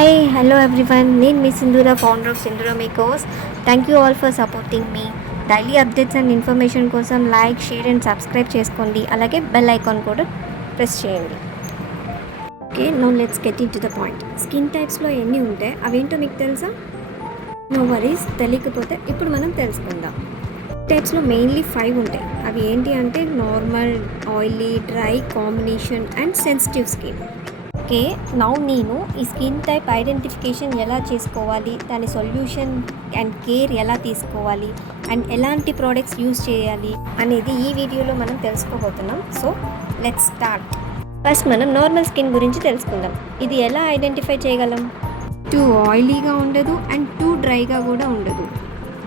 Hi hello everyone, నేను మీ Sindhura, founder of Sindhura makers. Thank you all for supporting me. Daily updates and information కోసం like, share and subscribe చేసుకోండి. అలాగే bell icon కూడా press చేయండి. Okay, no let's get into the point. Skin టైప్స్లో ఎన్ని ఉంటాయి అవేంటో మీకు తెలుసా? నో వరీస్, తెలియకపోతే ఇప్పుడు మనం తెలుసుకుందాం. టైప్స్లో మెయిన్లీ 5 ఉంటాయి. అవి ఏంటి అంటే normal, oily, dry, combination and sensitive skin. Okay, now నేను ఈ స్కిన్ టైప్ ఐడెంటిఫికేషన్ ఎలా చేసుకోవాలి, దాని సొల్యూషన్ అండ్ కేర్ ఎలా తీసుకోవాలి అండ్ ఎలాంటి ప్రోడక్ట్స్ యూజ్ చేయాలి అనేది ఈ వీడియోలో మనం తెలుసుకోబోతున్నాం. So let's start. ఫస్ట్ మనం నార్మల్ స్కిన్ గురించి తెలుసుకుందాం. ఇది ఎలా ఐడెంటిఫై చేయగలం? టూ ఆయిలీగా ఉండదు అండ్ టూ డ్రైగా కూడా ఉండదు.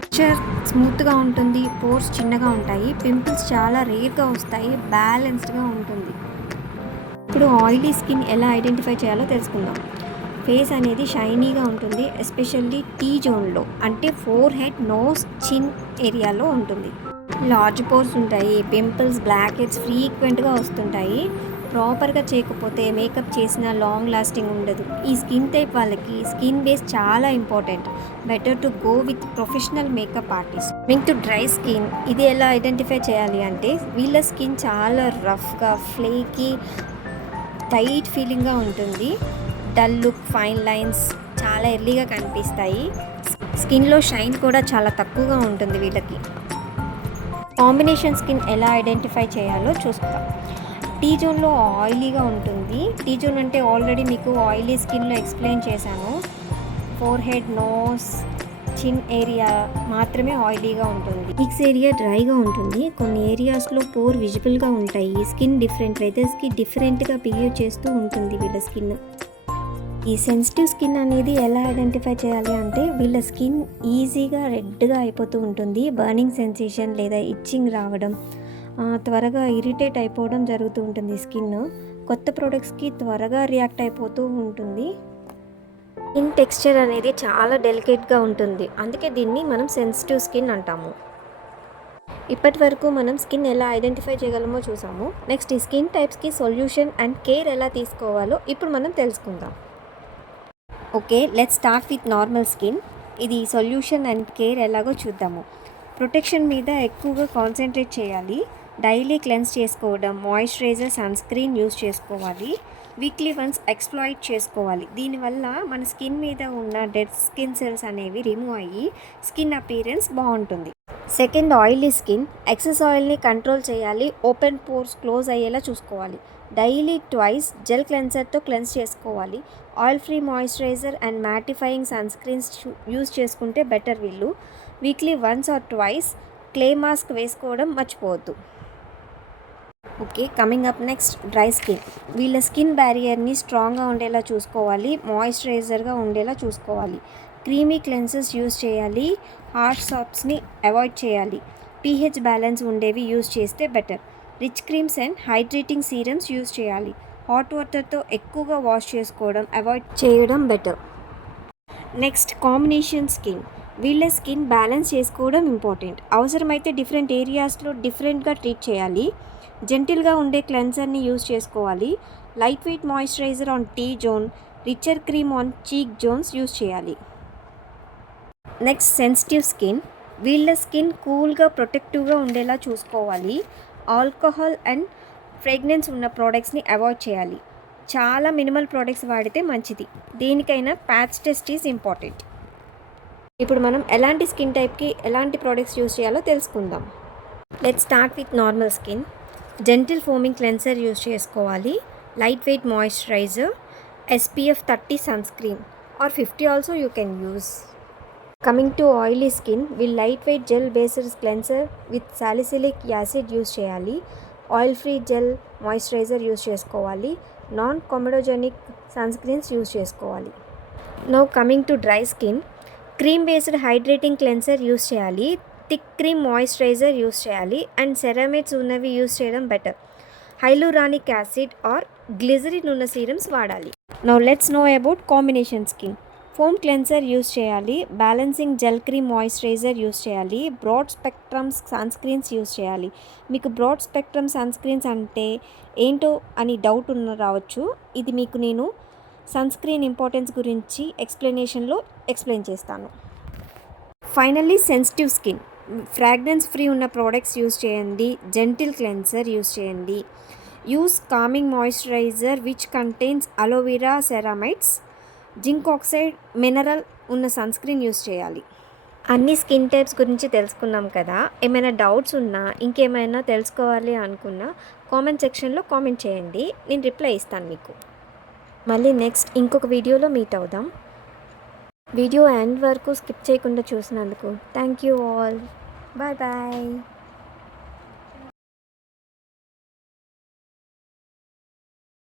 టెక్స్చర్ స్మూత్గా ఉంటుంది, పోర్స్ చిన్నగా ఉంటాయి, పింపుల్స్ చాలా రేర్గా వస్తాయి, బ్యాలెన్స్డ్గా ఉంటుంది. ఇప్పుడు ఆయిలీ స్కిన్ ఎలా ఐడెంటిఫై చేయాలో తెలుసుకుందాం. ఫేస్ అనేది షైనీగా ఉంటుంది, ఎస్పెషల్లీ టీ జోన్లో, అంటే ఫోర్ హెడ్, నోస్, చిన్ ఏరియాలో ఉంటుంది. లార్జ్ పోర్స్ ఉంటాయి, పింపుల్స్, బ్లాక్ హెడ్స్ ఫ్రీక్వెంట్గా వస్తుంటాయి. ప్రాపర్గా చేయకపోతే మేకప్ చేసిన లాంగ్ లాస్టింగ్ ఉండదు. ఈ స్కిన్ టైప్ వాళ్ళకి స్కిన్ బేస్ చాలా important. Better to go with professional makeup artist. Link to dry skin, ఇది ఎలా ఐడెంటిఫై చేయాలి అంటే వీళ్ళ స్కిన్ చాలా రఫ్గా, ఫ్లేకీ, టైట్ ఫీలింగ్గా ఉంటుంది. డల్ లుక్, ఫైన్ లైన్స్ చాలా ఎర్లీగా కనిపిస్తాయి. స్కిన్లో షైన్ కూడా చాలా తక్కువగా ఉంటుంది వీళ్ళకి. కాంబినేషన్ స్కిన్ ఎలా ఐడెంటిఫై చేయాలో చూస్తాం. టీ జోన్లో ఆయిలీగా ఉంటుంది. టీ జోన్ అంటే ఆల్రెడీ మీకు ఆయిలీ స్కిన్లో ఎక్స్ప్లెయిన్ చేశాను. ఫోర్ హెడ్, నోస్, చిన్ ఏరియా మాత్రమే ఆయిలీగా ఉంటుంది. చీక్స్ ఏరియా డ్రైగా ఉంటుంది. కొన్ని ఏరియాస్లో పోర్ విజిబుల్గా ఉంటాయి. స్కిన్ డిఫరెంట్ వెదర్స్కి డిఫరెంట్గా బిహేవ్ చేస్తూ ఉంటుంది వీళ్ళ స్కిన్. ఈ సెన్సిటివ్ స్కిన్ అనేది ఎలా ఐడెంటిఫై చేయాలి అంటే వీళ్ళ స్కిన్ ఈజీగా రెడ్గా అయిపోతూ ఉంటుంది. బర్నింగ్ సెన్సేషన్ లేదా ఇచ్చింగ్ రావడం, త్వరగా ఇరిటేట్ అయిపోవడం జరుగుతూ ఉంటుంది. స్కిన్ కొత్త ప్రోడక్ట్స్కి త్వరగా రియాక్ట్ అయిపోతూ ఉంటుంది. స్కిన్ టెక్స్చర్ అనేది చాలా డెలికేట్గా ఉంటుంది, అందుకే దీన్ని మనం సెన్సిటివ్ స్కిన్ అంటాము. ఇప్పటి వరకు మనం స్కిన్ ఎలా ఐడెంటిఫై చేయగలమో చూసాము. నెక్స్ట్ ఈ స్కిన్ టైప్స్కి సొల్యూషన్ అండ్ కేర్ ఎలా తీసుకోవాలో ఇప్పుడు మనం తెలుసుకుందాం. Okay, let's start with normal skin. ఇది సొల్యూషన్ అండ్ కేర్ ఎలాగో చూద్దాము. ప్రొటెక్షన్ మీద ఎక్కువగా కాన్సన్ట్రేట్ చేయాలి. డైలీ క్లెన్స్ చేసుకోవడం, మాయిశ్చరైజర్, సన్ స్క్రీన్ యూజ్ చేసుకోవాలి. వీక్లీ వన్స్ ఎక్స్ప్లాయిట్ చేసుకోవాలి. దీనివల్ల మన స్కిన్ మీద ఉన్న డెడ్ స్కిన్ సెల్స్ అనేవి రిమూవ్ అయ్యి స్కిన్ అపీరెన్స్ బాగుంటుంది. Second, oily skin. ఎక్సెస్ ఆయిల్ని కంట్రోల్ చేయాలి. ఓపెన్ పోర్స్ క్లోజ్ అయ్యేలా చూసుకోవాలి. డైలీ ట్వైస్ జెల్ క్లెన్సర్తో క్లెన్స్ చేసుకోవాలి. Oil free moisturiser and mattifying sun screens use చేసుకుంటే బెటర్. వీళ్ళు weekly once or twice clay mask వేసుకోవడం మర్చిపోవద్దు. Okay, coming up next dry skin. వీళ్ళ స్కిన్ బ్యారియర్ని స్ట్రాంగ్గా ఉండేలా చూసుకోవాలి. మాయిశ్చరైజర్గా ఉండేలా చూసుకోవాలి. క్రీమీ క్లెన్సెస్ యూజ్ చేయాలి. హార్ష్ సాప్స్ని అవాయిడ్ చేయాలి. పీహెచ్ బ్యాలెన్స్ ఉండేవి యూజ్ చేస్తే better. Rich creams and hydrating serums use చేయాలి. హాట్ వాటర్తో ఎక్కువగా వాష్ చేసుకోవడం అవాయిడ్ చేయడం బెటర్. Next, combination skin. వీళ్ళ స్కిన్ బ్యాలెన్స్ చేసుకోవడం ఇంపార్టెంట్. అవసరమైతే డిఫరెంట్ ఏరియాస్లో డిఫరెంట్గా ట్రీట్ చేయాలి. జెంటిల్గా ఉండే క్లెన్సర్ని యూజ్ చేసుకోవాలి. Light weight moisturiser on T zone, richer cream on cheek zones use చేయాలి. Next, sensitive skin. వీళ్ళ స్కిన్ కూల్గా, ప్రొటెక్టివ్గా ఉండేలా చూసుకోవాలి. ఆల్కహాల్ అండ్ ఫ్రేగ్రెన్స్ ఉన్న ప్రోడక్ట్స్ని అవాయిడ్ చేయాలి. చాలా మినిమల్ ప్రోడక్ట్స్ వాడితే మంచిది. దేనికైనా ప్యాచ్ టెస్ట్ ఈజ్ ఇంపార్టెంట్. ఇప్పుడు మనం ఎలాంటి స్కిన్ టైప్కి ఎలాంటి ప్రోడక్ట్స్ యూజ్ చేయాలో తెలుసుకుందాం. Let's start with normal skin. Gentle foaming cleanser use చేసుకోవాలి. Light weight moisturiser, SPF 30 sun screen or 50 also you can use. Coming to oily skin, వీళ్ళు light weight gel based cleanser with salicylic acid use చేయాలి. Oil free gel moisturiser use చేసుకోవాలి. Non comedogenic sun screens use చేసుకోవాలి. Now coming to dry skin, cream based hydrating cleanser use చేయాలి. Thick cream moisturiser use చేయాలి and ceramides ఉన్నవి use చేయడం better. Hyaluronic acid or glycerin ఉన్న serums వాడాలి. Now let's know about combination skin. Foam cleanser use చేయాలి. Balancing gel cream moisturiser use చేయాలి. Broad spectrum sun screens use చేయాలి. మీకు broad spectrum sun screens అంటే ఏంటో అని డౌట్ రావచ్చు. ఇది మీకు నేను సన్ స్క్రీన్ ఇంపార్టెన్స్ గురించి ఎక్స్ప్లెయిన్ చేస్తాను. Finally sensitive skin, fragrance free ఉన్న ప్రోడక్ట్స్ యూస్ చేయండి. జెంటిల్ క్లెన్సర్ యూస్ చేయండి. Use calming moisturiser which contains aloe vera ceramides, zinc oxide mineral ఉన్న సన్ స్క్రీన్ యూస్ చేయాలి. అన్ని స్కిన్ టైప్స్ గురించి తెలుసుకున్నాం కదా. ఏమైనా డౌట్స్ ఉన్నా, ఇంకేమైనా తెలుసుకోవాలి అనుకున్నా కామెంట్ సెక్షన్లో కామెంట్ చేయండి. నేను రిప్లై ఇస్తాను మీకు. మళ్ళీ నెక్స్ట్ ఇంకొక వీడియోలో మీట్ అవుదాం. వీడియో ఎండ్ వరకు స్కిప్ చేయకుండా చూసినందుకు thank you all. Bye bye.